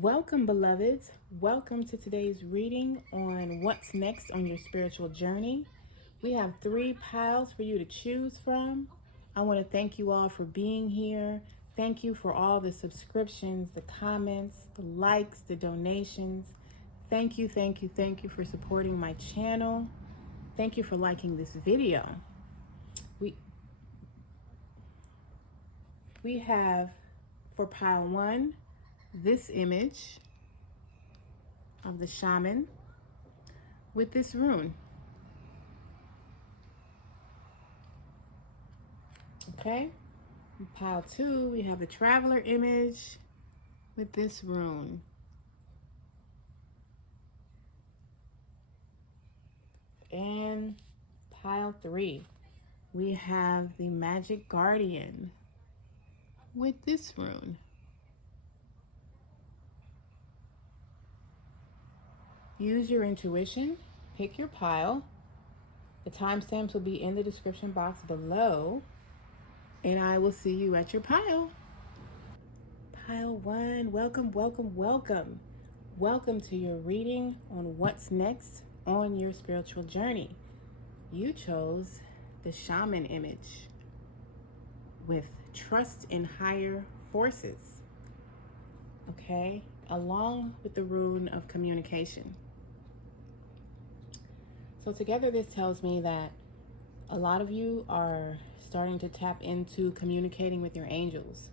Welcome, beloveds. Welcome to today's reading on what's next on your spiritual journey. We have 3 piles for you to choose from. I want to thank you all for being here. Thank you for all the subscriptions, the comments, the likes, the donations. Thank you for supporting my channel. Thank you for liking this video. We have for pile 1 this image of the shaman with this rune. Okay, in pile 2 we have the traveler image with this rune. And pile 3 we have the magic guardian with this rune. Use your intuition, pick your pile. The timestamps will be in the description box below, and I will see you at your pile. Pile 1, welcome. Welcome to your reading on what's next on your spiritual journey. You chose the shaman image with trust in higher forces, okay, along with the rune of communication. So together this tells me that a lot of you are starting to tap into communicating with your angels,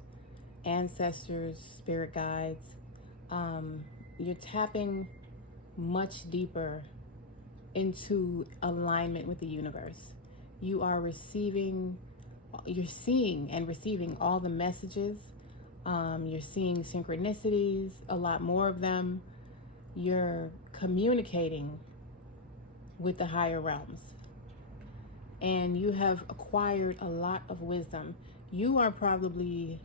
ancestors, spirit guides. You're tapping much deeper into alignment with the universe. You are you're seeing and receiving all the messages. You're seeing synchronicities, a lot more of them. You're communicating with the higher realms, and you have acquired a lot of wisdom. You are probably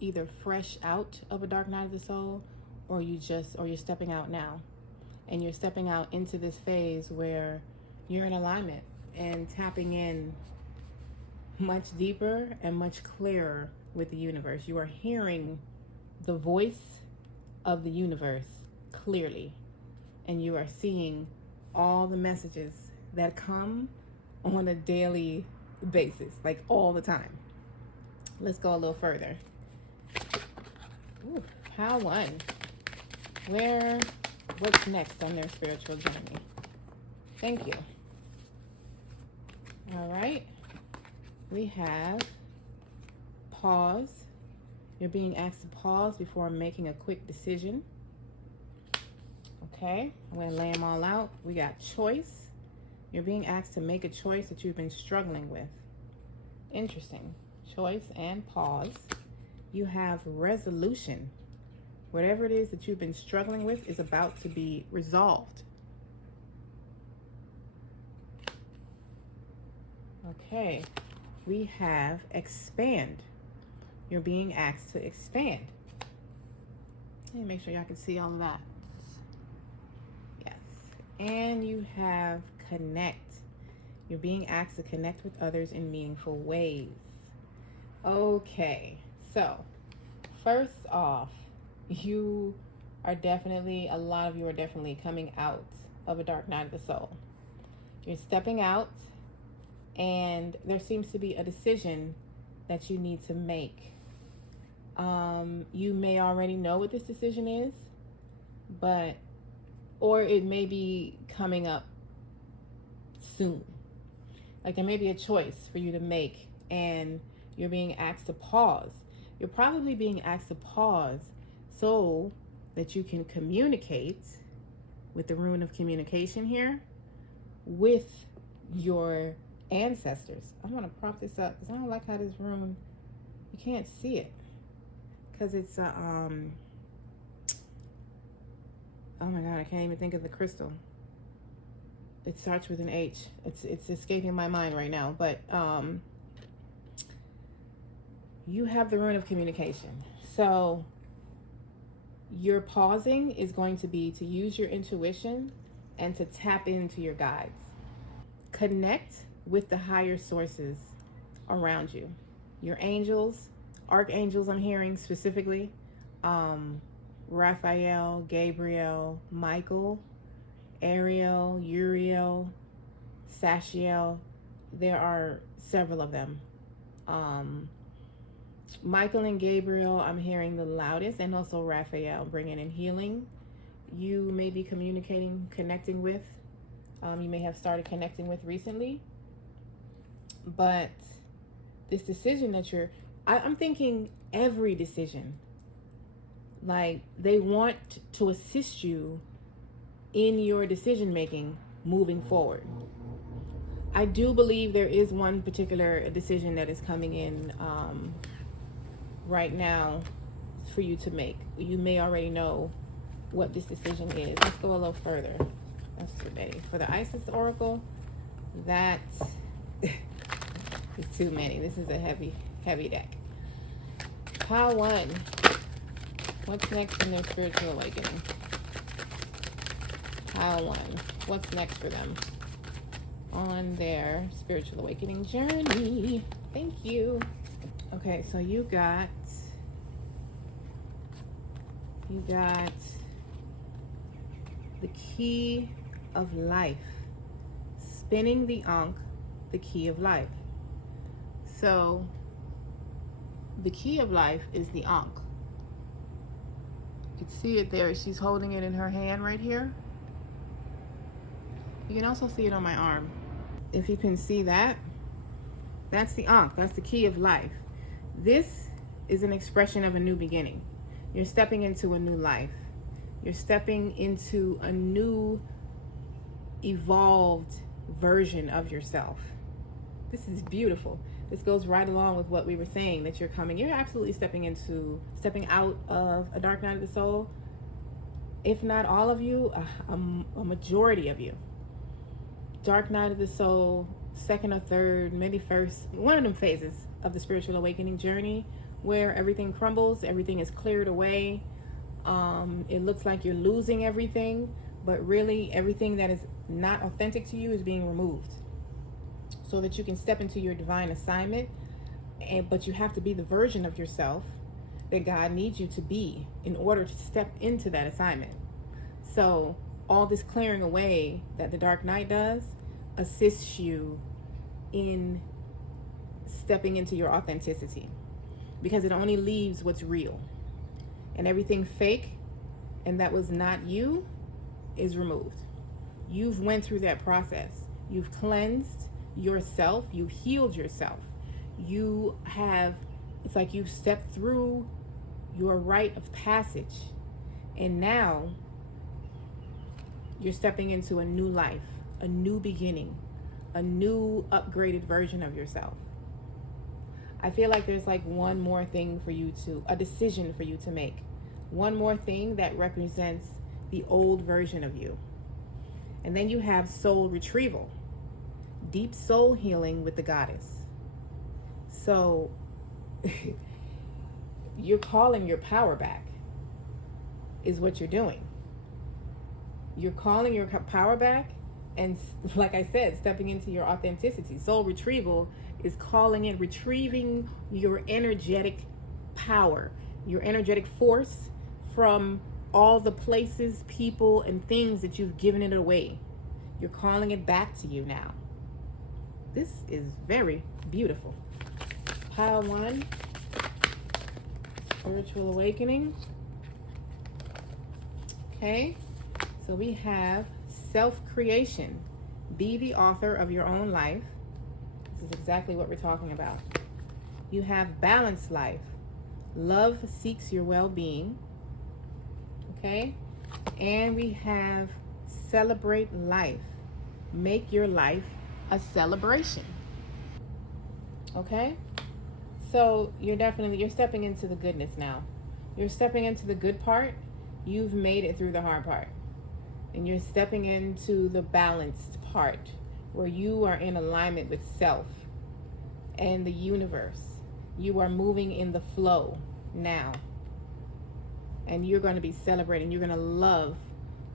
either fresh out of a dark night of the soul, or you're stepping out now, and you're stepping out into this phase where you're in alignment and tapping in much deeper and much clearer with the universe. You are hearing the voice of the universe clearly, and you are seeing all the messages that come on a daily basis, like all the time. Let's go a little further. Ooh, pile 1. What's next on their spiritual journey? Thank you. All right. We have pause. You're being asked to pause before making a quick decision. Okay, I'm going to lay them all out. We got choice. You're being asked to make a choice that you've been struggling with. Interesting. Choice and pause. You have resolution. Whatever it is that you've been struggling with is about to be resolved. Okay, we have expand. You're being asked to expand. Let me make sure y'all can see all of that. And you have connect. You're being asked to connect with others in meaningful ways. Okay, so first off, a lot of you are definitely coming out of a dark night of the soul. You're stepping out, and there seems to be a decision that you need to make. You may already know what this decision is, or it may be coming up soon. Like there may be a choice for you to make, and you're being asked to pause. You're probably being asked to pause so that you can communicate with the rune of communication here with your ancestors. I want to prop this up because I don't like how this rune, you can't see it because it's oh my God, I can't even think of the crystal. It starts with an H. It's escaping my mind right now, but you have the rune of communication. So your pausing is going to be to use your intuition and to tap into your guides. Connect with the higher sources around you. Your angels, archangels I'm hearing specifically, Raphael, Gabriel, Michael, Ariel, Uriel, Sashiel. There are several of them. Michael and Gabriel, I'm hearing the loudest, and also Raphael, bringing in healing. You may be connecting with. You may have started connecting with recently. But this decision that I'm thinking every decision, like they want to assist you in your decision making moving forward. I do believe there is one particular decision that is coming in right now for you to make. You may already know what this decision is. Let's go a little further. That's too many. For the Isis Oracle, that is too many. This is a heavy deck. Pile 1. What's next in their spiritual awakening? Pile 1. What's next for them on their spiritual awakening journey? Thank you. Okay, so you got the key of life. Spinning the Ankh, the key of life. So the key of life is the Ankh. You can see it there. She's holding it in her hand right here. You can also see it on my arm. If you can see that, that's the Ankh. That's the key of life. This is an expression of a new beginning. You're stepping into a new life. You're stepping into a new, evolved version of yourself. This is beautiful. This goes right along with what we were saying, that you're absolutely stepping out of a dark night of the soul. If not all of you, a majority of you. Dark night of the soul, second or third, maybe first, one of them phases of the spiritual awakening journey where everything crumbles, everything is cleared away. It looks like you're losing everything, but really everything that is not authentic to you is being removed so that you can step into your divine assignment. But you have to be the version of yourself that God needs you to be in order to step into that assignment. So all this clearing away that the dark night does assists you in stepping into your authenticity, because it only leaves what's real, and everything fake and that was not you is removed. You've went through that process. You've cleansed yourself. You've healed yourself. It's like you've stepped through your rite of passage, and now you're stepping into a new life, a new beginning, a new upgraded version of yourself. I feel like there's like one more thing a decision for you to make. One more thing that represents the old version of you. And then you have soul retrieval, deep soul healing with the goddess. So you're calling your power back is what you're doing. You're calling your power back, and like I said, stepping into your authenticity. Soul retrieval is retrieving your energetic power, your energetic force from all the places, people, and things that you've given it away. You're calling it back to you now. This is very beautiful. Pile 1, spiritual awakening. Okay, so we have self-creation. Be the author of your own life. This is exactly what we're talking about. You have balanced life. Love seeks your well-being. Okay, and we have celebrate life. Make your life a celebration. Okay, so you're stepping into the goodness now. You're stepping into the good part. You've made it through the hard part, and you're stepping into the balanced part where you are in alignment with self and the universe. You are moving in the flow now, and you're going to be celebrating. You're going to love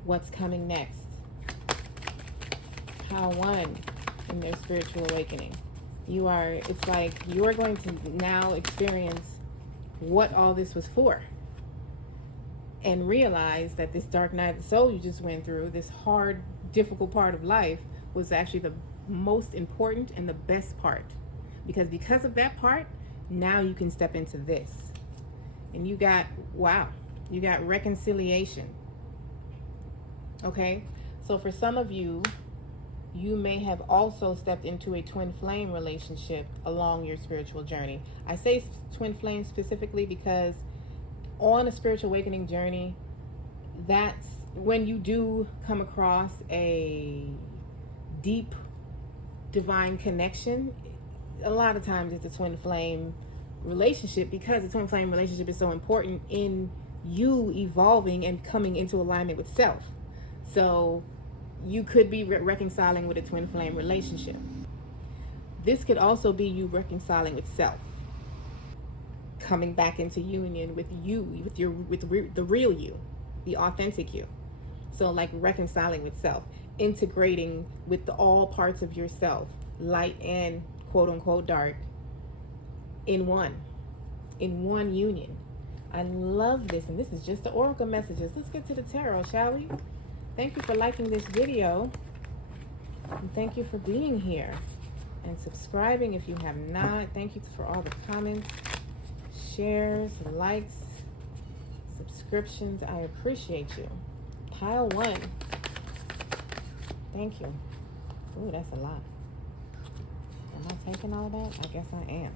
what's coming next. Pile 1 in their spiritual awakening. It's like you're going to now experience what all this was for. and realize that this dark night of the soul you just went through, this hard, difficult part of life, was actually the most important and the best part. Because of that part, now you can step into this. And you got, wow, you got reconciliation. Okay? So for some of you, you may have also stepped into a twin flame relationship along your spiritual journey. I say twin flame specifically because on a spiritual awakening journey, that's when you do come across a deep divine connection. A lot of times it's a twin flame relationship, because the twin flame relationship is so important in you evolving and coming into alignment with self. So you could be reconciling with a twin flame relationship. This could also be you reconciling with self, coming back into union with you, with the real you, the authentic you. So like reconciling with self, integrating with all parts of yourself, light and quote unquote dark, in one union. I love this, and this is just the oracle messages. Let's get to the tarot, shall we? Thank you for liking this video, and thank you for being here and subscribing if you have not. Thank you for all the comments, shares, likes, subscriptions. I appreciate you. Pile 1. Thank you. Ooh, that's a lot. Am I taking all that? I guess I am.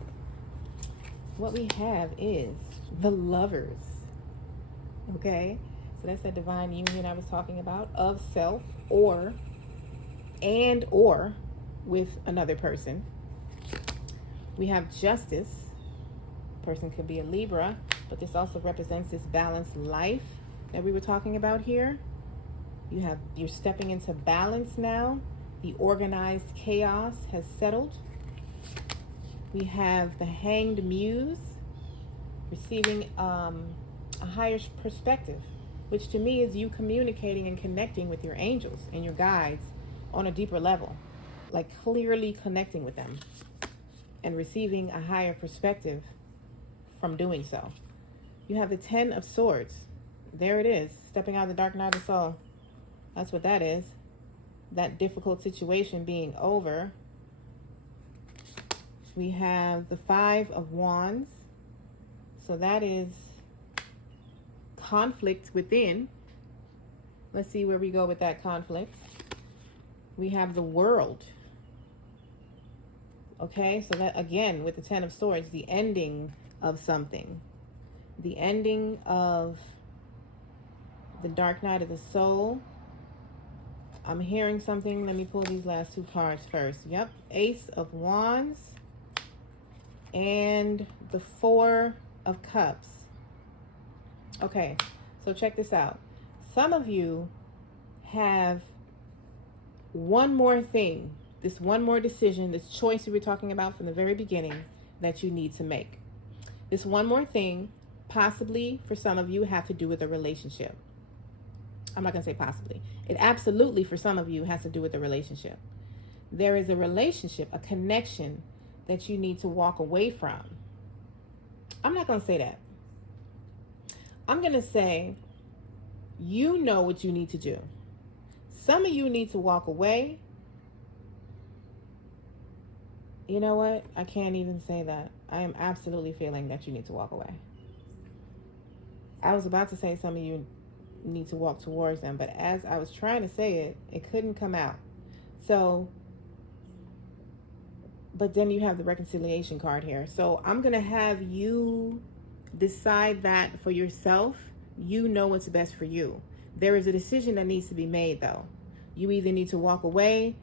What we have is the Lovers. Okay? So that's that divine union I was talking about, of self or with another person. We have Justice. Person could be a Libra, but this also represents this balanced life that we were talking about here. You're stepping into balance now. The organized chaos has settled. We have the Hanged Muse, receiving a higher perspective, which to me is you communicating and connecting with your angels and your guides on a deeper level, like clearly connecting with them and receiving a higher perspective from doing so. You have the 10 of Swords. There it is, stepping out of the dark night of the soul. That's what that is. That difficult situation being over. We have the 5 of Wands. So that is conflict within. Let's see where we go with that conflict. We have the World. Okay, so that again with the 10 of Swords, the ending of something. The ending of the dark night of the soul. I'm hearing something. Let me pull these last 2 cards first. Yep, Ace of Wands and the 4 of Cups. Okay, so check this out. Some of you have one more thing, this one more decision, this choice we were talking about from the very beginning that you need to make. This one more thing, possibly for some of you, have to do with a relationship. I'm not going to say possibly. It absolutely, for some of you, has to do with a relationship. There is a relationship, a connection that you need to walk away from. I'm not going to say that. I'm going to say, you know what you need to do. Some of you need to walk away. You know what? I can't even say that. I am absolutely feeling that you need to walk away. I was about to say some of you need to walk towards them, but as I was trying to say it, it couldn't come out. So, but then you have the reconciliation card here. So I'm going to have you decide that for yourself. You know what's best for you. There is a decision that needs to be made, though. You either need to walk away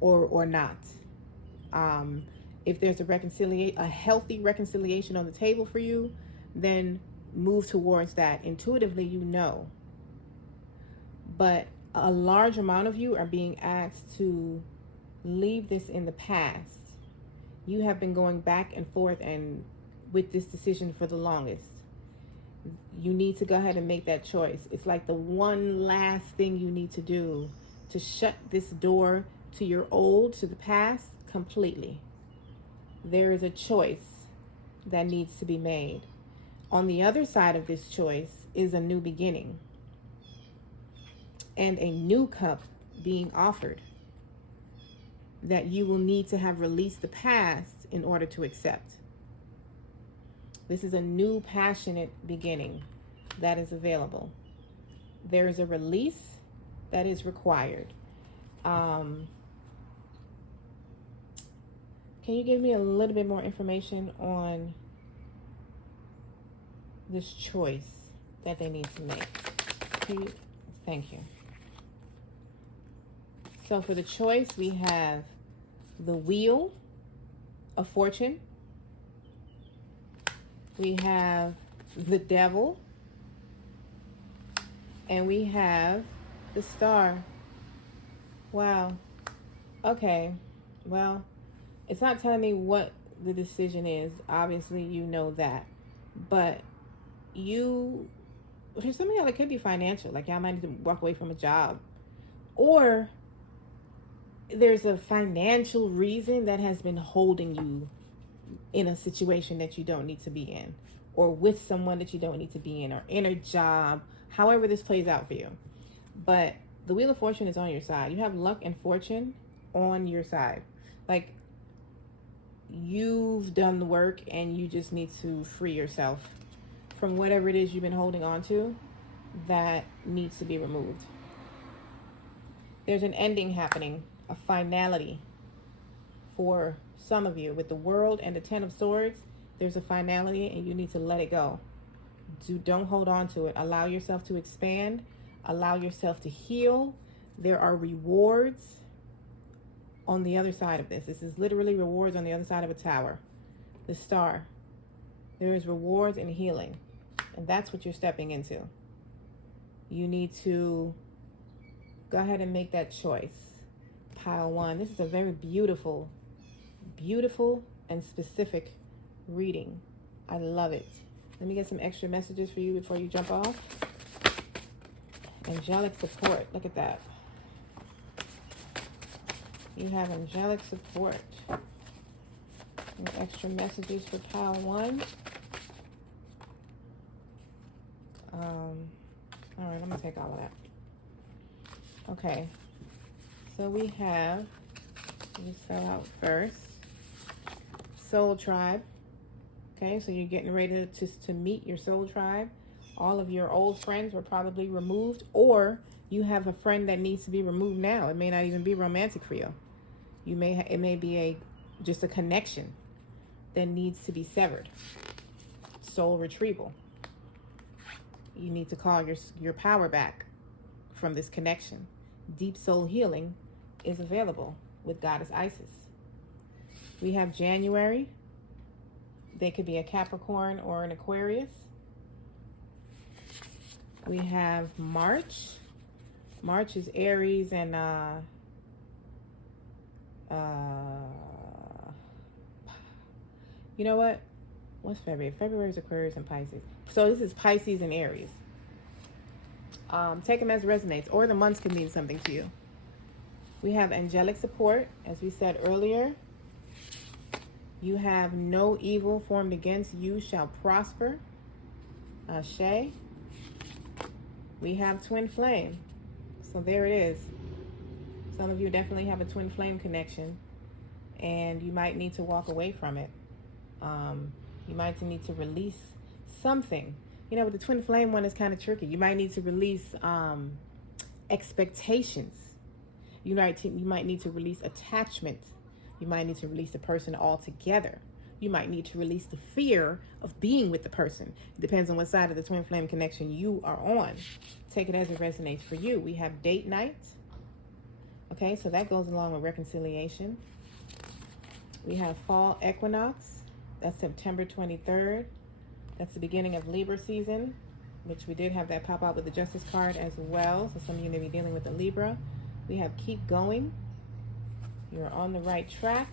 or not. If there's a healthy reconciliation on the table for you, then move towards that. Intuitively, you know. But a large amount of you are being asked to leave this in the past. You have been going back and forth and with this decision for the longest. You need to go ahead and make that choice. It's like the one last thing you need to do to shut this door to your old, to the past, completely. There is a choice that needs to be made. On the other side of this choice is a new beginning and a new cup being offered that you will need to have released the past in order to accept. This is a new passionate beginning that is available. There is a release that is required. Can you give me a little bit more information on this choice that they need to make? Thank you. So for the choice, we have the Wheel of Fortune. We have the Devil. And we have the Star. Wow. Okay. Well, it's not telling me what the decision is. Obviously, you know that. But for some of y'all, it could be financial. Like y'all might need to walk away from a job. Or there's a financial reason that has been holding you in a situation that you don't need to be in, or with someone that you don't need to be in, or in a job, however this plays out for you. But the Wheel of Fortune is on your side. You have luck and fortune on your side. Like, you've done the work and you just need to free yourself from whatever it is you've been holding on to that needs to be removed. There's an ending happening, a finality for some of you. With the World and the Ten of Swords, there's a finality and you need to let it go. Don't hold on to it. Allow yourself to expand. Allow yourself to heal. There are rewards on the other side of this. This is literally rewards on the other side of a tower. The Star. There is rewards and healing. And that's what you're stepping into. You need to go ahead and make that choice. Pile 1. This is a very beautiful, beautiful and specific reading. I love it. Let me get some extra messages for you before you jump off. Angelic support. Look at that. You have angelic support. And extra messages for pile 1. All right, I'm going to take all of that. Okay. So we have, let me spell out first, Soul Tribe. Okay, so you're getting ready to meet your soul tribe. All of your old friends were probably removed, or you have a friend that needs to be removed now. It may not even be romantic for you. It may be just a connection that needs to be severed. Soul retrieval. You need to call your power back from this connection. Deep soul healing is available with Goddess Isis. We have January. They could be a Capricorn or an Aquarius. We have March. March is Aries and you know what? What's February? February is Aquarius and Pisces. So this is Pisces and Aries. Take them as resonates, or the months can mean something to you. We have angelic support, as we said earlier. You have no evil formed against you shall prosper. Ashe. We have twin flame. So there it is. Some of you definitely have a twin flame connection, and you might need to walk away from it. You might need to release something. You know, with the twin flame one, is kind of tricky. You might need to release expectations. You might need to release attachment. You might need to release the person altogether. You might need to release the fear of being with the person. It depends on what side of the twin flame connection you are on. Take it as it resonates for you. We have date night. Okay, so that goes along with reconciliation. We have fall equinox. That's September 23rd. That's the beginning of Libra season, which we did have that pop out with the Justice card as well. So some of you may be dealing with the Libra. We have keep going. You're on the right track.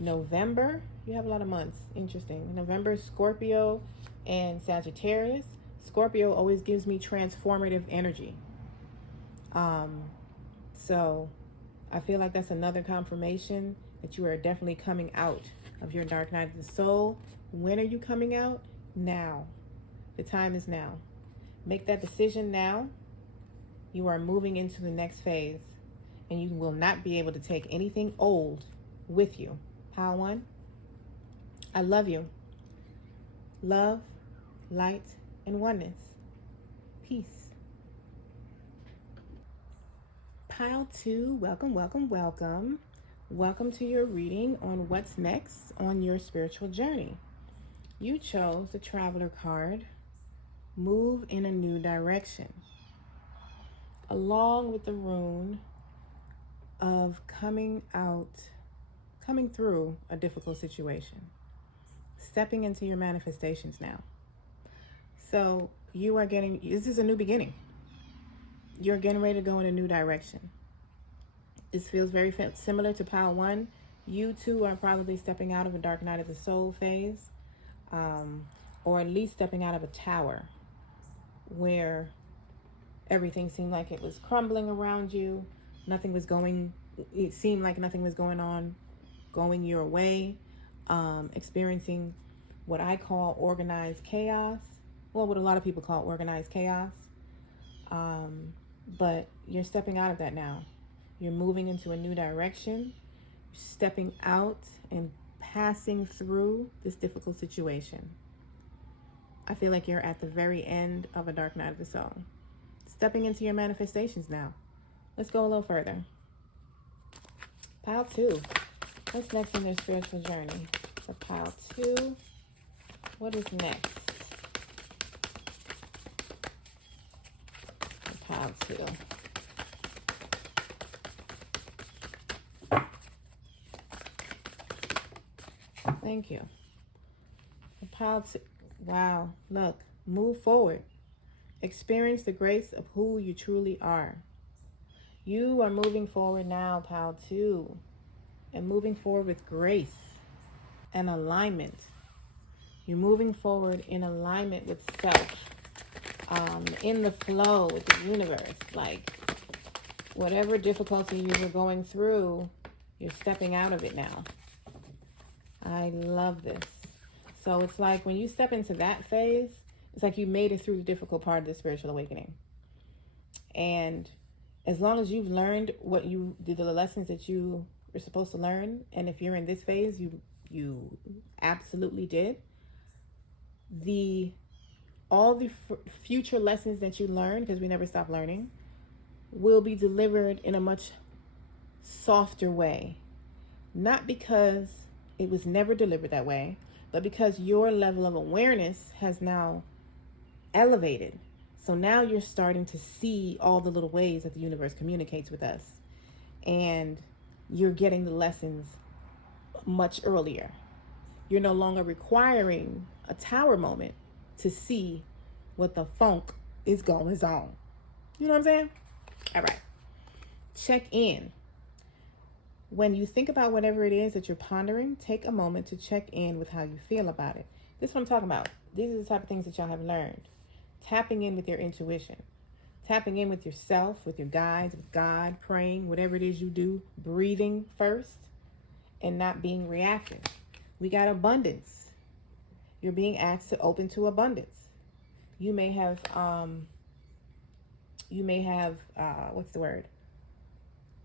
November, you have a lot of months. Interesting. November, Scorpio and Sagittarius. Scorpio always gives me transformative energy. So I feel like that's another confirmation that you are definitely coming out of your dark night of the soul. When are you coming out? Now. The time is now. Make that decision now. You are moving into the next phase, and you will not be able to take anything old with you. Pile 1, I love you. Love, light, and oneness. Peace. Pile 2, welcome, welcome, welcome. Welcome to your reading on what's next on your spiritual journey. You chose the Traveler card, move in a new direction, along with the rune of coming through a difficult situation, stepping into your manifestations now. So this is a new beginning. You're getting ready to go in a new direction. This feels very similar to pile 1. You too are probably stepping out of a dark night of the soul phase, or at least stepping out of a tower where everything seemed like it was crumbling around you. It seemed like nothing was going your way, experiencing what I call organized chaos. Well, what a lot of people call organized chaos. But you're stepping out of that now. You're moving into a new direction, stepping out and passing through this difficult situation. I feel like you're at the very end of a dark night of the soul. Stepping into your manifestations now. Let's go a little further. Pile 2. What's next in their spiritual journey? For pile 2, what is next? For pile 2. Thank you. For pile 2. Wow, look, move forward. Experience the grace of who you truly are. You are moving forward now, pile 2, and moving forward with grace and alignment. You're moving forward in alignment with self, in the flow with the universe. Like, whatever difficulty you were going through, you're stepping out of it now. I love this. So it's like when you step into that phase, it's like you made it through the difficult part of the spiritual awakening. And as long as you've learned what you did, the lessons that you were supposed to learn, and if you're in this phase, you absolutely did. All the future lessons that you learn, because we never stop learning, will be delivered in a much softer way. Not because it was never delivered that way, but because your level of awareness has now elevated. So now you're starting to see all the little ways that the universe communicates with us. And you're getting the lessons much earlier. You're no longer requiring a tower moment to see what the funk is going on. You know what I'm saying? All right. Check in. When you think about whatever it is that you're pondering, take a moment to check in with how you feel about it. This is what I'm talking about. These are the type of things that y'all have learned. Tapping in with your intuition. Tapping in with yourself, with your guides, with God, praying, whatever it is you do, breathing first and not being reactive. We got abundance. You're being asked to open to abundance. You may have, what's the word?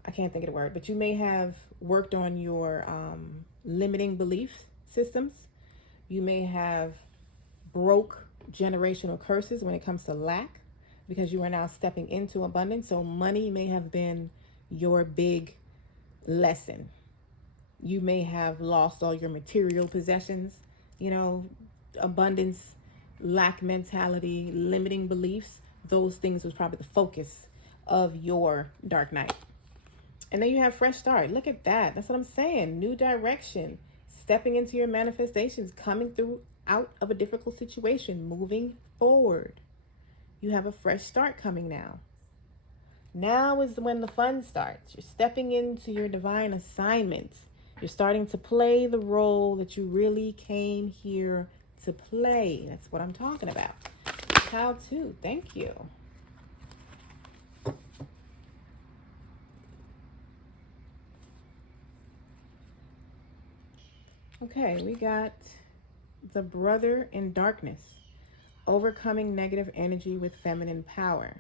I can't think of the word, but you may have worked on your limiting belief systems. You may have broke generational curses when it comes to lack, because you are now stepping into abundance. So money may have been your big lesson. You may have lost all your material possessions, abundance, lack mentality, limiting beliefs. Those things was probably the focus of your dark night. And then you have fresh start. Look at that. That's what I'm saying. New direction. Stepping into your manifestations. Coming through out of a difficult situation. Moving forward. You have a fresh start coming now. Now is when the fun starts. You're stepping into your divine assignments. You're starting to play the role that you really came here to play. That's what I'm talking about. Pile 2. Thank you. Okay, we got the brother in darkness. overcoming negative energy with feminine power.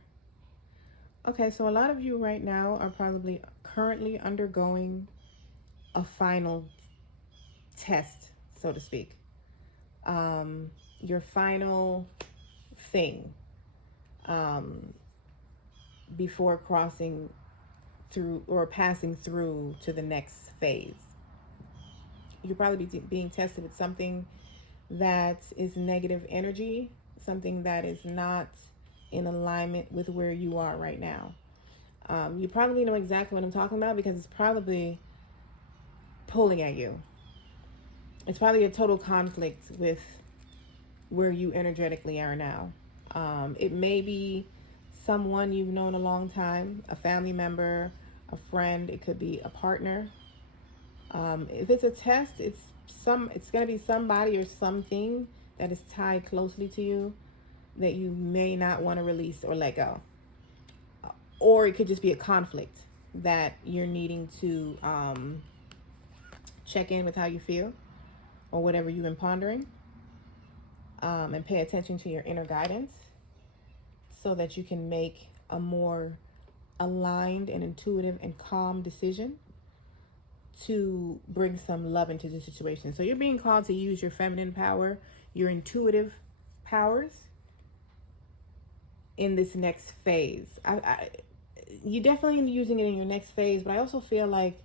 Okay, so a lot of you right now are probably currently undergoing a final test, so to speak. Your final thing before crossing through or passing through to the next phase. You'll probably be being tested with something that is negative energy, something that is not in alignment with where you are right now. You probably know exactly what I'm talking about because it's probably pulling at you. It's probably a total conflict with where you energetically are now. It may be someone you've known a long time, a family member, a friend. It could be a partner. If it's a test, it's going to be somebody or something that is tied closely to you that you may not want to release or let go. Or it could just be a conflict that you're needing to check in with how you feel or whatever you've been pondering, and pay attention to your inner guidance so that you can make a more aligned and intuitive and calm decision to bring some love into the situation. So you're being called to use your feminine power, your intuitive powers in this next phase. You definitely using it in your next phase, but I also feel like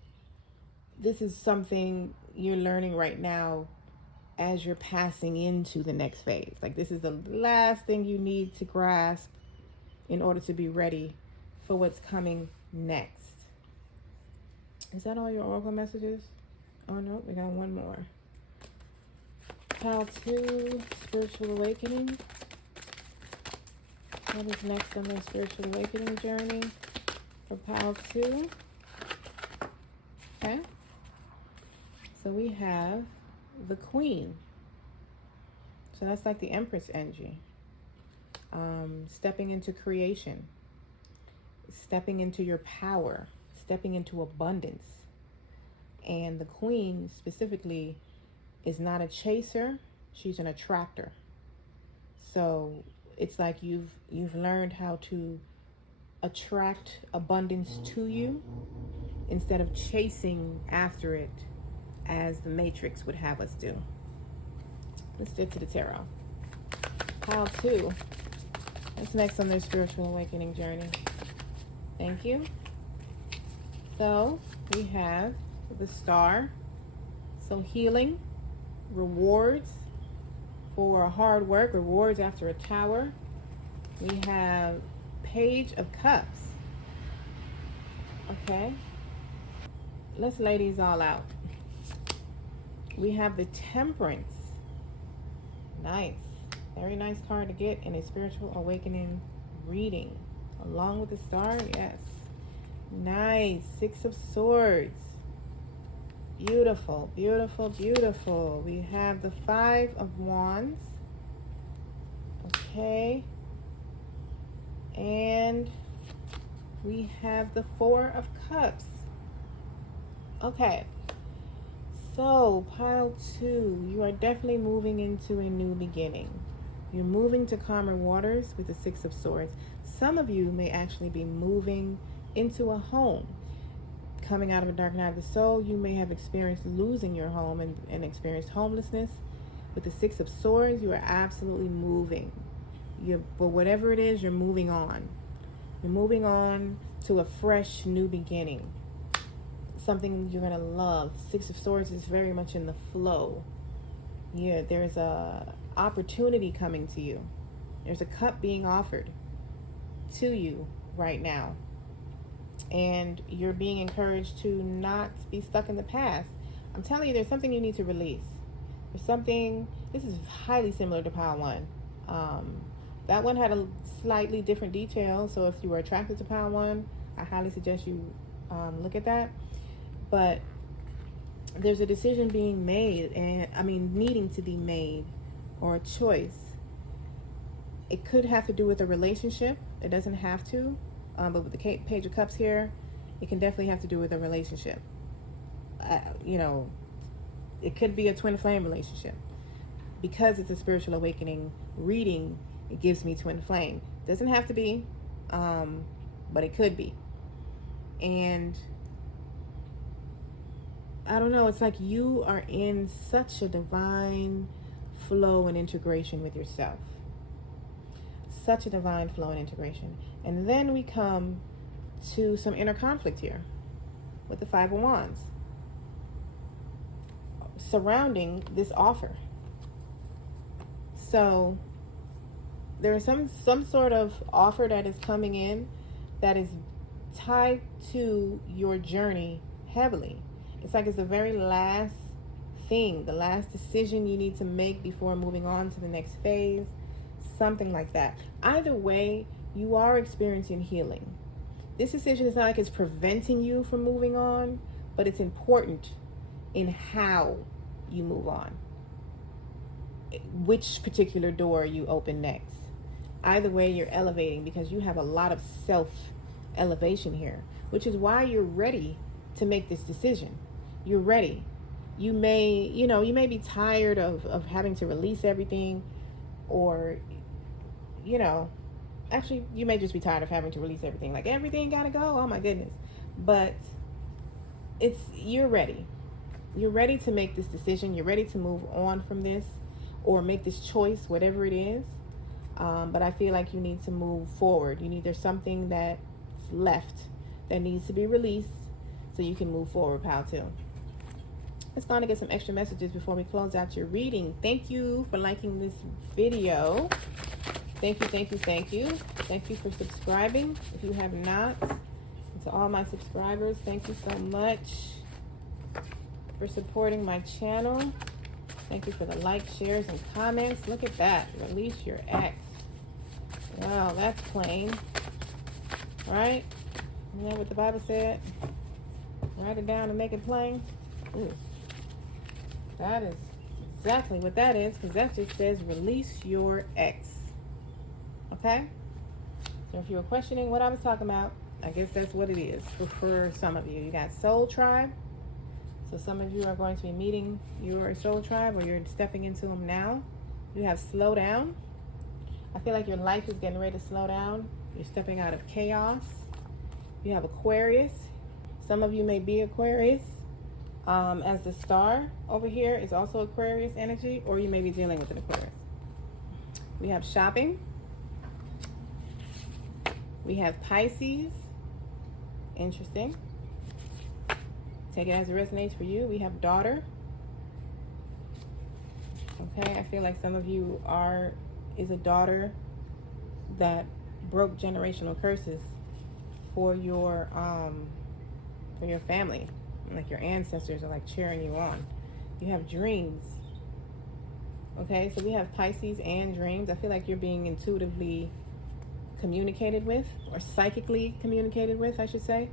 this is something you're learning right now as you're passing into the next phase. Like this is the last thing you need to grasp in order to be ready for what's coming next. Is that all your oracle messages? Oh no, we got one more. Pile 2, spiritual awakening. What is next on their spiritual awakening journey for pile 2? Okay. So we have the Queen. So that's like the Empress energy. Stepping into creation. Stepping into your power. Stepping into abundance. And the Queen specifically is not a chaser, she's an attractor. So it's like you've learned how to attract abundance to you instead of chasing after it as the Matrix would have us do. Let's get to the tarot. Pile 2. What's next on their spiritual awakening journey? Thank you. So we have the Star. So healing, rewards for hard work, rewards after a tower. We have Page of Cups. Okay. Let's lay these all out. We have the Temperance. Nice. Very nice card to get in a spiritual awakening reading. Along with the Star, yes. Nice. 6 of Swords. Beautiful, beautiful, beautiful. We have the 5 of Wands. Okay. And we have the 4 of Cups. Okay. So, pile 2, you are definitely moving into a new beginning. You're moving to calmer waters with the 6 of Swords. Some of you may actually be moving into a home. Coming out of a dark night of the soul, you may have experienced losing your home and experienced homelessness. With the 6 of Swords, you are absolutely moving. But whatever it is, you're moving on. You're moving on to a fresh new beginning. Something you're going to love. 6 of Swords is very much in the flow. Yeah, there's a opportunity coming to you. There's a cup being offered to you right now. And you're being encouraged to not be stuck in the past. I'm telling you, there's something you need to release. There's something, this is highly similar to pile 1. That one had a slightly different detail. So if you were attracted to pile 1, I highly suggest you look at that. But there's a decision being made, and needing to be made, or a choice. It could have to do with a relationship. It doesn't have to. But with the Page of Cups here, it can definitely have to do with a relationship. It could be a twin flame relationship. Because it's a spiritual awakening reading, It gives me twin flame. Doesn't have to be, but it could be. And I don't know, it's like you are in such a divine flow and integration with yourself. Such a divine flow and integration. And then we come to some inner conflict here with the Five of Wands surrounding this offer. So there is some sort of offer that is coming in that is tied to your journey heavily. It's like it's the very last thing, the last decision you need to make before moving on to the next phase, something like that. Either way, you are experiencing healing. This decision is not like it's preventing you from moving on, but it's important in how you move on, which particular door you open next. Either way, you're elevating because you have a lot of self-elevation here, which is why you're ready to make this decision. You're ready. You may be tired of having to release everything, or, actually, you may just be tired of having to release everything. Like, everything gotta go. Oh my goodness. But you're ready. You're ready to make this decision. You're ready to move on from this or make this choice, whatever it is. But I feel like you need to move forward. There's something that's left that needs to be released so you can move forward, pal, too. Let's go on and get some extra messages before we close out your reading. Thank you for liking this video. Thank you, thank you, thank you. Thank you for subscribing if you have not. And to all my subscribers, thank you so much for supporting my channel. Thank you for the likes, shares, and comments. Look at that. Release your ex. Wow, that's plain. Right? You know what the Bible said? Write it down and make it plain. Ooh. That is exactly what that is, because that just says release your ex. Okay? So if you were questioning what I was talking about, I guess that's what it is for some of you. You got soul tribe. So some of you are going to be meeting your soul tribe, or you're stepping into them now. You have slow down. I feel like your life is getting ready to slow down. You're stepping out of chaos. You have Aquarius. Some of you may be Aquarius. As the star over here is also Aquarius energy, or you may be dealing with an Aquarius. We have shopping. We have Pisces. Interesting. Take it as it resonates for you. We have daughter. Okay, I feel like some of you is a daughter that broke generational curses for your family. Like your ancestors are like cheering you on. You have dreams. Okay, so we have Pisces and dreams. I feel like you're being intuitively communicated with, or psychically communicated with, I should say,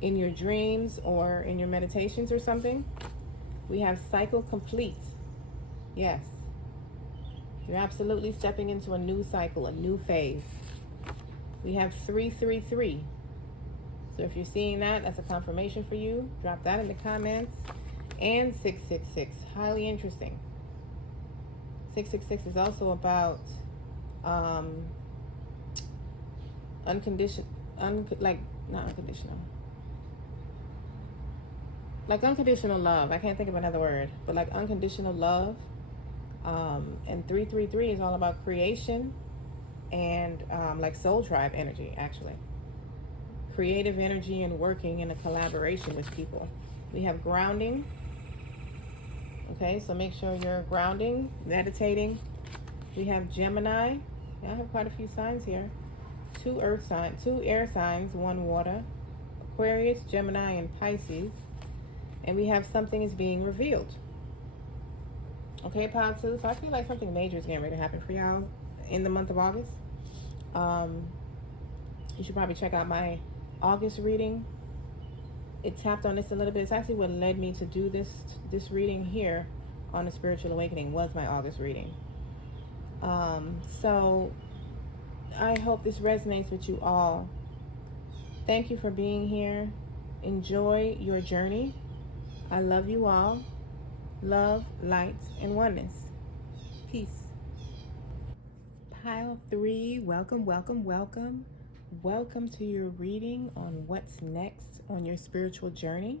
in your dreams or in your meditations or something. We have cycle complete. Yes. You're absolutely stepping into a new cycle, a new phase. We have 333. So if you're seeing that, that's a confirmation for you. Drop that in the comments. And 666, highly interesting. 666 is also about unconditional love. I can't think of another word, but like unconditional love. And 333 is all about creation and like soul tribe energy, actually. Creative energy and working in a collaboration with people. We have grounding. Okay, so make sure you're grounding, meditating. We have Gemini. Yeah, I have quite a few signs here. 2 earth signs, 2 air signs, 1 water. Aquarius, Gemini, and Pisces. And we have something is being revealed. Okay, Pile 2. So I feel like something major is getting ready to happen for y'all in the month of August. You should probably check out my August reading. It tapped on this a little bit. It's actually what led me to do this reading here on the Spiritual Awakening, was my August reading. So I hope this resonates with you all. Thank you for being here. Enjoy your journey. I love you all. Love, light, and oneness. Peace. Pile 3, welcome, welcome, welcome. Welcome to your reading on what's next on your spiritual journey.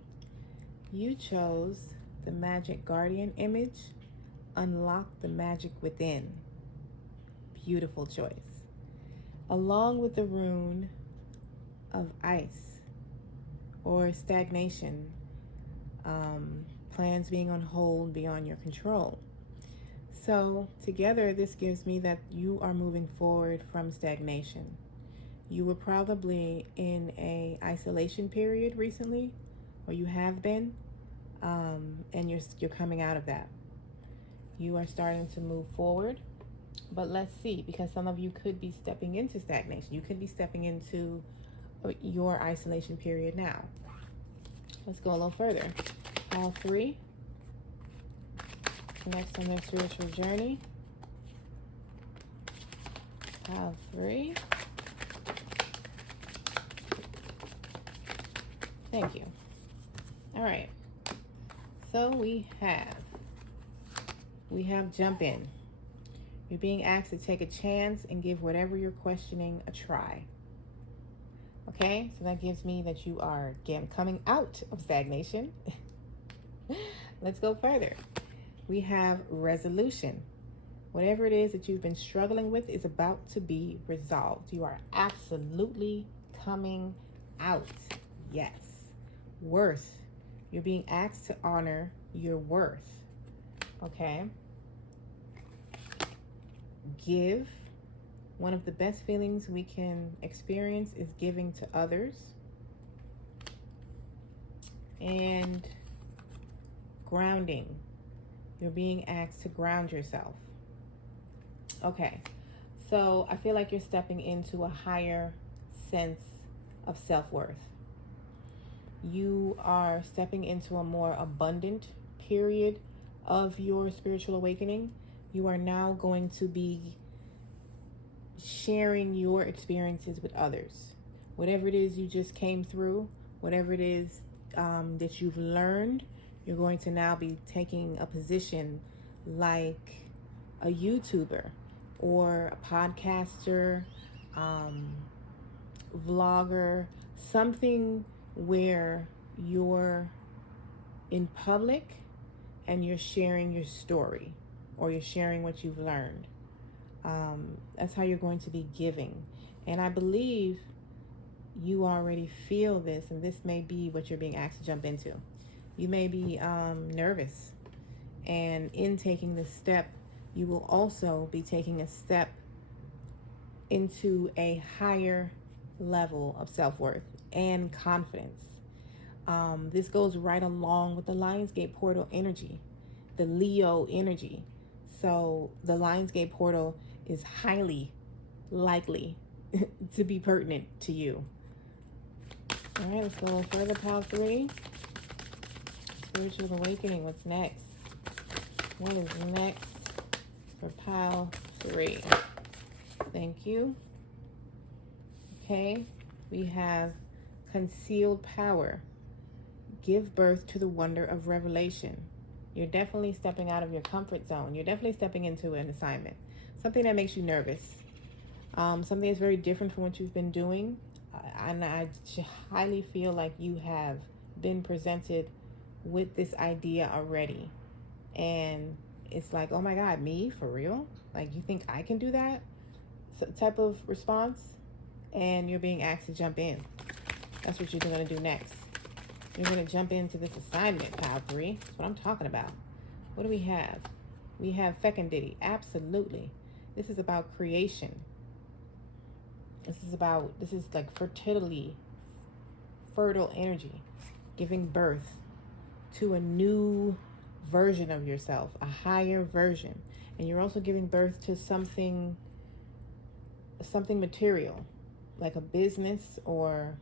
You chose the Magic Guardian image, Unlock the Magic Within. Beautiful choice. Along with the rune of ice or stagnation, plans being on hold beyond your control. So together, this gives me that you are moving forward from stagnation. You were probably in a isolation period recently, or you have been, and you're coming out of that. You are starting to move forward, but let's see, because some of you could be stepping into stagnation. You could be stepping into your isolation period now. Let's go a little further. Pile 3. Next on their spiritual journey. Pile 3. Thank you. All right. So we have jump in. You're being asked to take a chance and give whatever you're questioning a try. Okay, so that gives me that you are, again, coming out of stagnation. Let's go further. We have resolution. Whatever it is that you've been struggling with is about to be resolved. You are absolutely coming out. Yes. Worth. You're being asked to honor your worth. Okay. Give. One of the best feelings we can experience is giving to others. And grounding. You're being asked to ground yourself. Okay, so I feel like you're stepping into a higher sense of self-worth. You are stepping into a more abundant period of your spiritual awakening. You are now going to be sharing your experiences with others. Whatever it is you just came through, whatever it is that you've learned, you're going to now be taking a position like a YouTuber or a podcaster, vlogger, something where you're in public and you're sharing your story or you're sharing what you've learned. That's how you're going to be giving. And I believe you already feel this, and this may be what you're being asked to jump into. You may be nervous, and in taking this step, you will also be taking a step into a higher level of self-worth and confidence. This goes right along with the Lionsgate portal energy, the Leo energy. So the Lionsgate portal is highly likely to be pertinent to you. All right, let's go a little further. Pile 3. Spiritual awakening. What's next? What is next for pile 3? Thank you. Okay, we have concealed power. Give birth to the wonder of revelation. You're definitely stepping out of your comfort zone. You're definitely stepping into an assignment. Something that makes you nervous. Something that's very different from what you've been doing. And I highly feel like you have been presented with this idea already, and it's like, oh my God, me? For real? Like, you think I can do that? So, type of response, and you're being asked to jump in. That's what you're going to do next. You're going to jump into this assignment, pile 3. That's what I'm talking about. What do we have? We have fecundity. Absolutely. This is about creation. This is like fertility, fertile energy, giving birth to a new version of yourself, a higher version. And you're also giving birth to something material, like a business or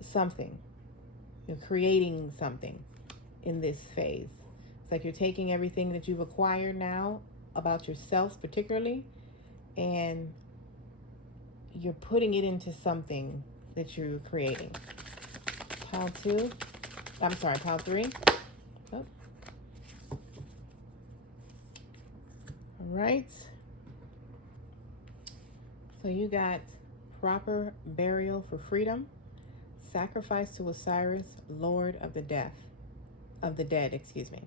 something. You're creating something in this phase. It's like you're taking everything that you've acquired now about yourself particularly, and you're putting it into something that you're creating. Pile 3. Oh. All right. So you got proper burial for freedom, sacrifice to Osiris, Lord of the dead, excuse me.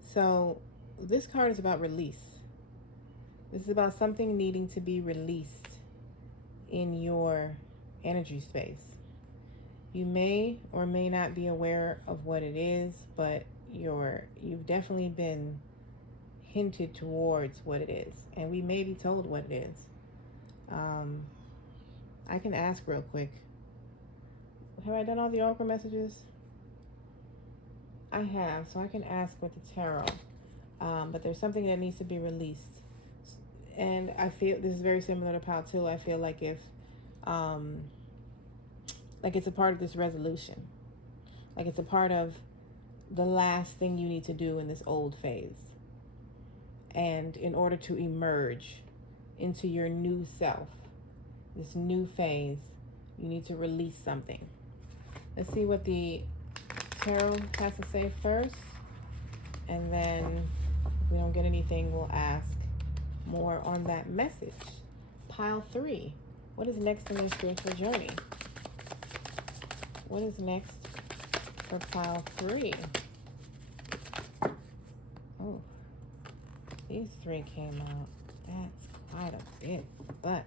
So this card is about release. This is about something needing to be released in your energy space. You may or may not be aware of what it is, but you've definitely been hinted towards what it is, and we may be told what it is. I can ask real quick. Have I done all the oracle messages? I have, so I can ask with the tarot. But there's something that needs to be released. And I feel this is very similar to Pal 2. I feel like if, like it's a part of this resolution. Like it's a part of the last thing you need to do in this old phase. And in order to emerge into your new self, this new phase, you need to release something. Let's see what the tarot has to say first. And then if we don't get anything, we'll ask more on that message. Pile 3. What is next in their spiritual journey? What is next for pile 3? Oh, these 3 came out. That's quite a bit, but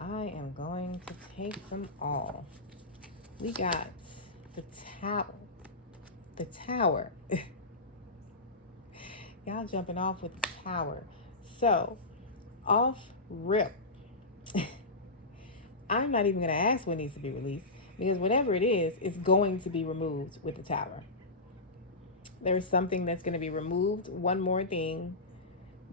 I am going to take them all. We got the tower. The tower. Y'all jumping off with the tower. So, off rip. I'm not even going to ask what needs to be released, because whatever it is, it's going to be removed with the tower. There's something that's going to be removed. One more thing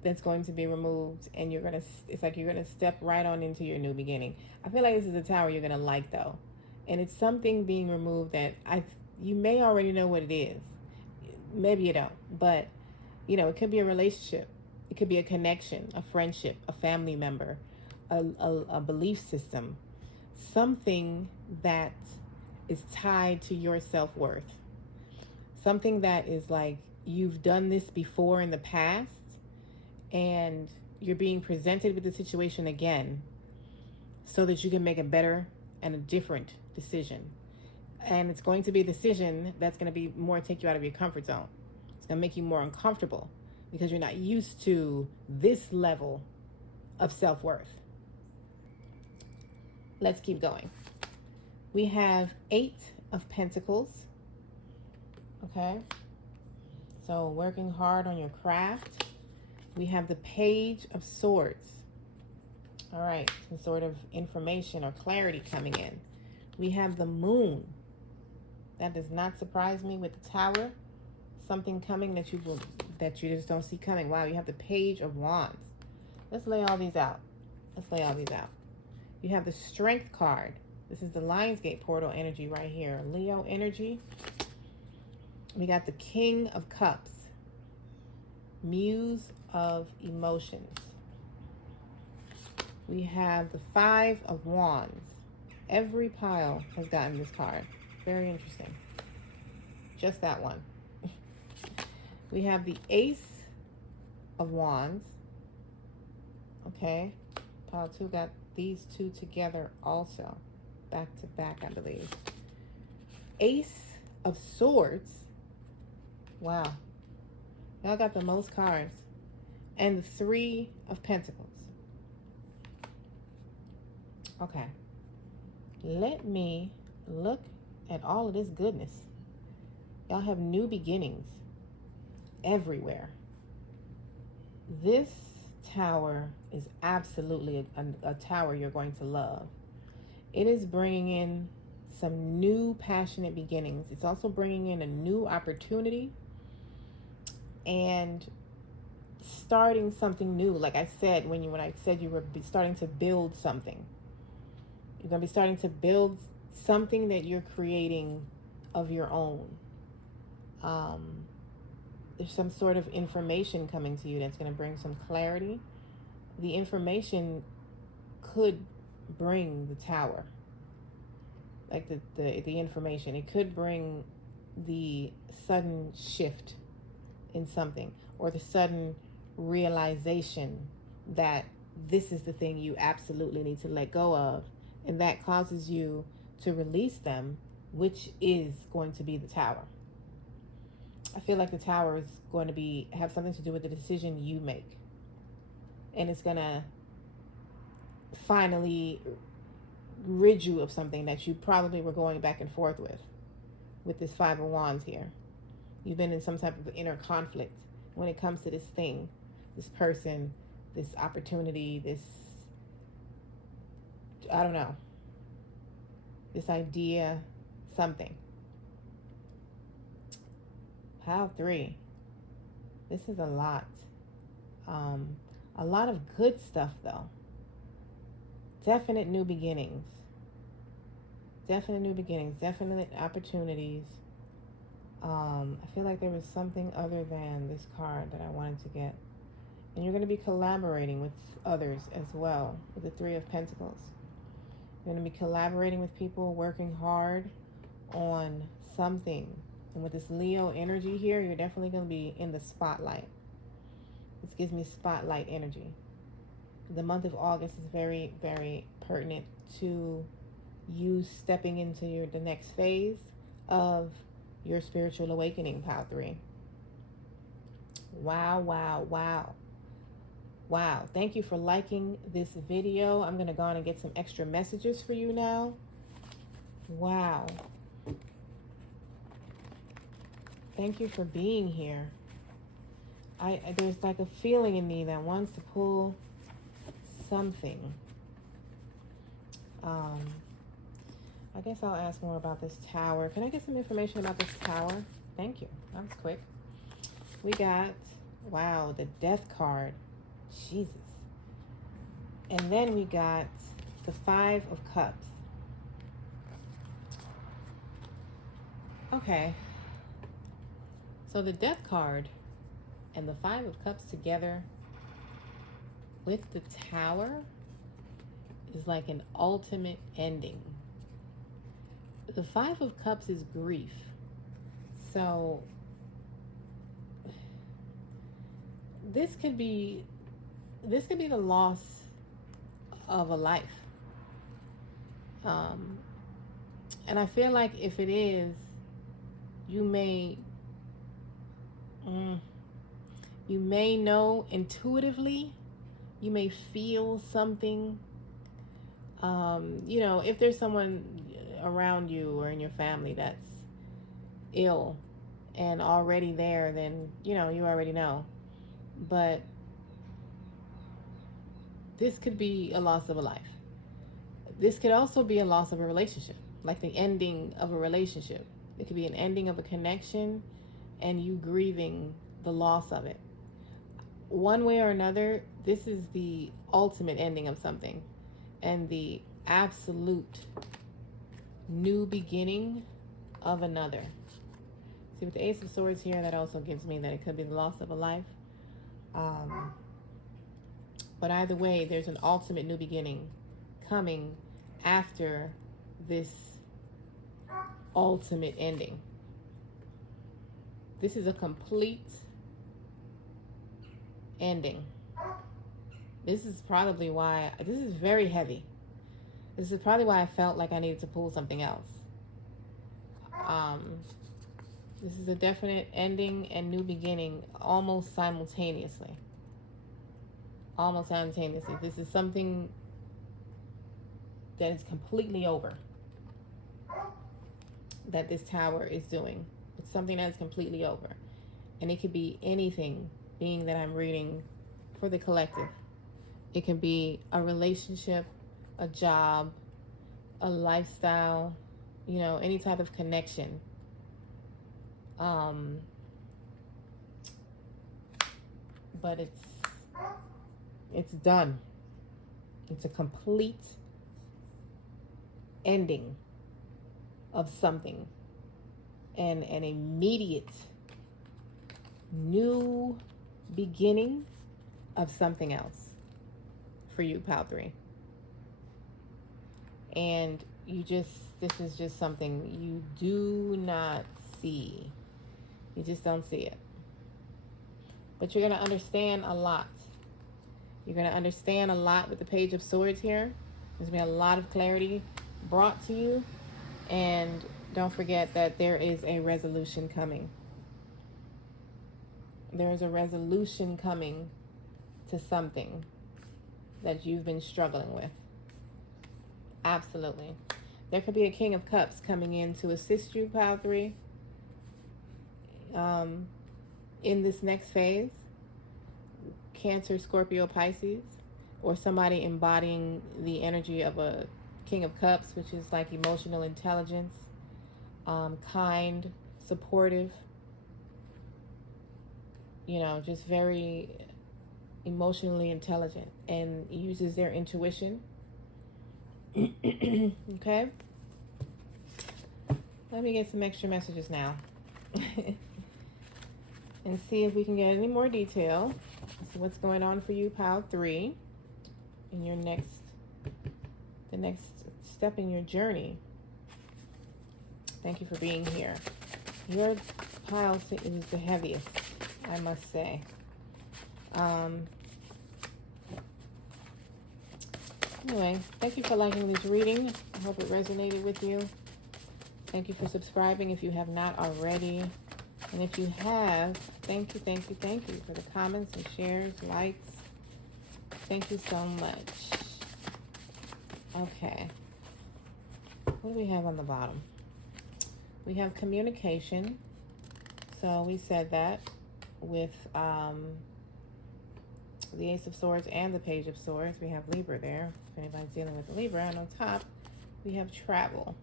that's going to be removed, and it's like you're going to step right on into your new beginning. I feel like this is a tower you're going to like, though. And it's something being removed that you may already know what it is. Maybe you don't, but it could be a relationship. It could be a connection, a friendship, a family member, a belief system, something that is tied to your self-worth. Something that is like you've done this before in the past and you're being presented with the situation again so that you can make a better and a different decision. And it's going to be a decision that's going to be more take you out of your comfort zone. It's going to make you more uncomfortable because you're not used to this level of self-worth. Let's keep going. We have 8 of Pentacles. Okay. So working hard on your craft. We have the Page of Swords. All right. Some sort of information or clarity coming in. We have the Moon. That does not surprise me with the Tower. Something coming that you just don't see coming. Wow, you have the Page of Wands. Let's lay all these out. You have the Strength card. This is the Lionsgate portal energy right here. Leo energy. We got the King of Cups. Muse of Emotions. We have the 5 of Wands. Every pile has gotten this card. Very interesting. Just that one. We have the Ace of Wands. Okay. Pile 2 got these 2 together also. Back to back, I believe. Ace of Swords. Wow. Y'all got the most cards. And the 3 of Pentacles. Okay. Let me look at all of this goodness. Y'all have new beginnings everywhere. This tower is absolutely a tower you're going to love. It is bringing in some new passionate beginnings. It's also bringing in a new opportunity and starting something new. Like I said, when I said you were starting to build something, you're going to be starting to build something that you're creating of your own. There's some sort of information coming to you that's going to bring some clarity. The information could bring the tower, like the information. It could bring the sudden shift in something, or the sudden realization that this is the thing you absolutely need to let go of. And that causes you to release them, which is going to be the Tower. I feel like the Tower is going to have something to do with the decision you make. And it's going to finally rid you of something that you probably were going back and forth with this Five of Wands here. You've been in some type of inner conflict when it comes to this thing, this person, this opportunity, this, I don't know, this idea, something. Pile 3. This is a lot. A lot of good stuff, though. Definite new beginnings. Definite new beginnings. Definite opportunities. I feel like there was something other than this card that I wanted to get. And you're going to be collaborating with others as well, with the Three of Pentacles. You're going to be collaborating with people, working hard on something. And with this Leo energy here, you're definitely going to be in the spotlight. This gives me spotlight energy. The month of August is very, very pertinent to you stepping into the next phase of your spiritual awakening, Pile 3. Wow, wow, wow. Wow. Thank you for liking this video. I'm going to go on and get some extra messages for you now. Wow. Thank you for being here. There's like a feeling in me that wants to pull something. I guess I'll ask more about this Tower. Can I get some information about this Tower? Thank you. That was quick. We got, wow, the Death card. Jesus. And then we got the Five of Cups. Okay. So the Death card and the Five of Cups together with the Tower is like an ultimate ending. The Five of Cups is grief. So this could be the loss of a life. And I feel like if it is, you may know intuitively, you may feel something. If there's someone around you or in your family that's ill and already there, then, you already know. But this could be a loss of a life. This could also be a loss of a relationship, like the ending of a relationship. It could be an ending of a connection and you grieving the loss of it. One way or another, this is the ultimate ending of something and the absolute new beginning of another. See, with the Ace of Swords here, that also gives me that it could be the loss of a life. But either way, there's an ultimate new beginning coming after this ultimate ending. This is a complete ending. This is probably why, this is very heavy. This is probably why I felt like I needed to pull something else. This is a definite ending and new beginning almost simultaneously. Almost simultaneously. This is something that is completely over that this Tower is doing. It's something that is completely over. And it could be anything, being that I'm reading for the collective. It can be a relationship, a job, a lifestyle, any type of connection. But it's done. It's a complete ending of something and an immediate new beginning of something else for you, Pile 3. And this is just something you do not see. You just don't see it. But you're going to understand a lot. You're going to understand a lot with the Page of Swords here. There's going to be a lot of clarity brought to you. And don't forget that there is a resolution coming. There is a resolution coming to something that you've been struggling with. Absolutely. There could be a King of Cups coming in to assist you, Pile 3, in this next phase. Cancer, Scorpio, Pisces, or somebody embodying the energy of a King of Cups, which is like emotional intelligence, kind, supportive, you know, just very emotionally intelligent and uses their intuition. Okay, let me get some extra messages now and see if we can get any more detail. So what's going on for you, Pile 3, in your the next step in your journey. Thank you for being here. Your pile is the heaviest, I must say. Anyway, thank you for liking this reading. I hope it resonated with you. Thank you for subscribing if you have not already. And if you have, thank you for the comments and shares, likes. Thank you so much. Okay. What do we have on the bottom? We have communication. So we said that with the Ace of Swords and the Page of Swords. We have Libra there. If anybody's dealing with Libra. And on top, we have travel.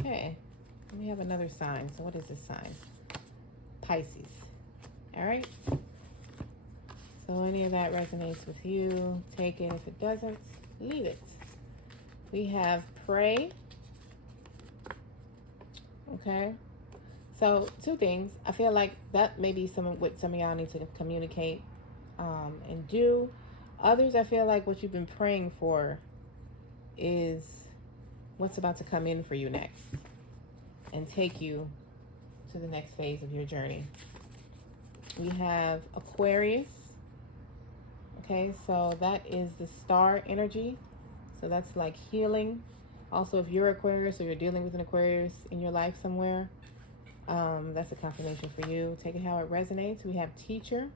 Okay. We have another sign. So what is this sign? Pisces. All right. So any of that resonates with you, take it. If it doesn't, leave it. We have pray. Okay. So two things. I feel like that may be what some of y'all need to communicate and do. Others, I feel like what you've been praying for is what's about to come in for you next and take you to the next phase of your journey. We have Aquarius. Okay, so that is the star energy. So that's like healing. Also, if you're Aquarius or you're dealing with an Aquarius in your life somewhere, that's a confirmation for you. Take it how it resonates. We have teacher.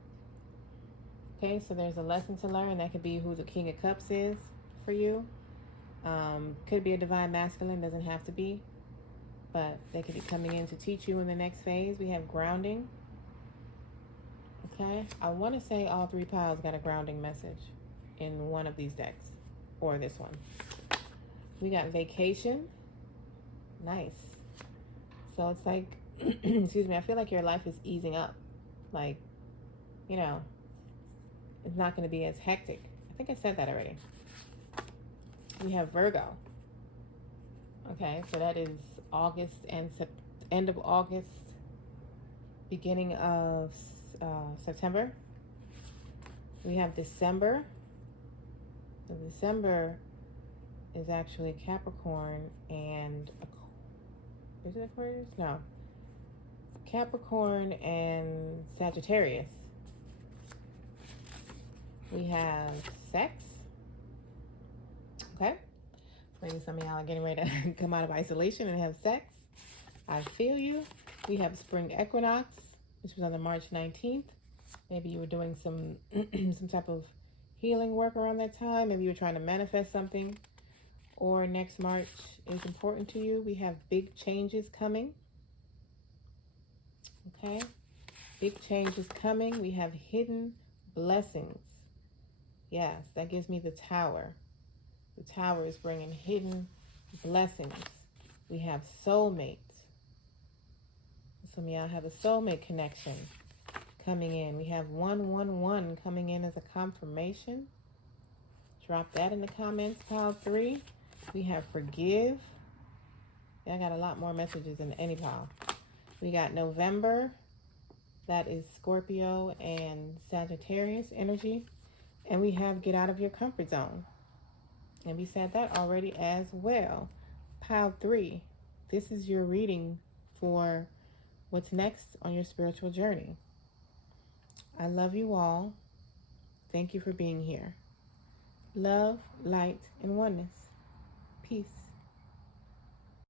Okay, so there's a lesson to learn. That could be who the King of Cups is for you. Could be a divine masculine, doesn't have to be. But they could be coming in to teach you in the next phase. We have grounding. Okay, I want to say all three piles got a grounding message in one of these decks, or this one. We got vacation. Nice. So it's like, excuse me, I feel like your life is easing up. Like, you know, it's not going to be as hectic. I think I said that already. We have Virgo. Okay, so that is August and end of August, beginning of September. We have December. So December is actually Capricorn and is it Aquarius? No. Capricorn and Sagittarius. We have sex. Okay. Maybe some of y'all are getting ready to come out of isolation and have sex. I feel you. We have spring equinox, which was on the March 19th. Maybe you were doing some some type of healing work around that time. Maybe you were trying to manifest something. Or next March is important to you. We have big changes coming. Okay. Big changes coming. We have hidden blessings. Yes, that gives me the Tower. The Tower is bringing hidden blessings. We have soulmates. Some of y'all have a soulmate connection coming in. We have 111 coming in as a confirmation. Drop that in the comments, pile 3. We have forgive. I got a lot more messages than any pile. We got November. That is Scorpio and Sagittarius energy. And we have get out of your comfort zone. And we said that already as well. Pile 3. This is your reading for what's next on your spiritual journey. I love you all. Thank you for being here. Love, light, and oneness. Peace.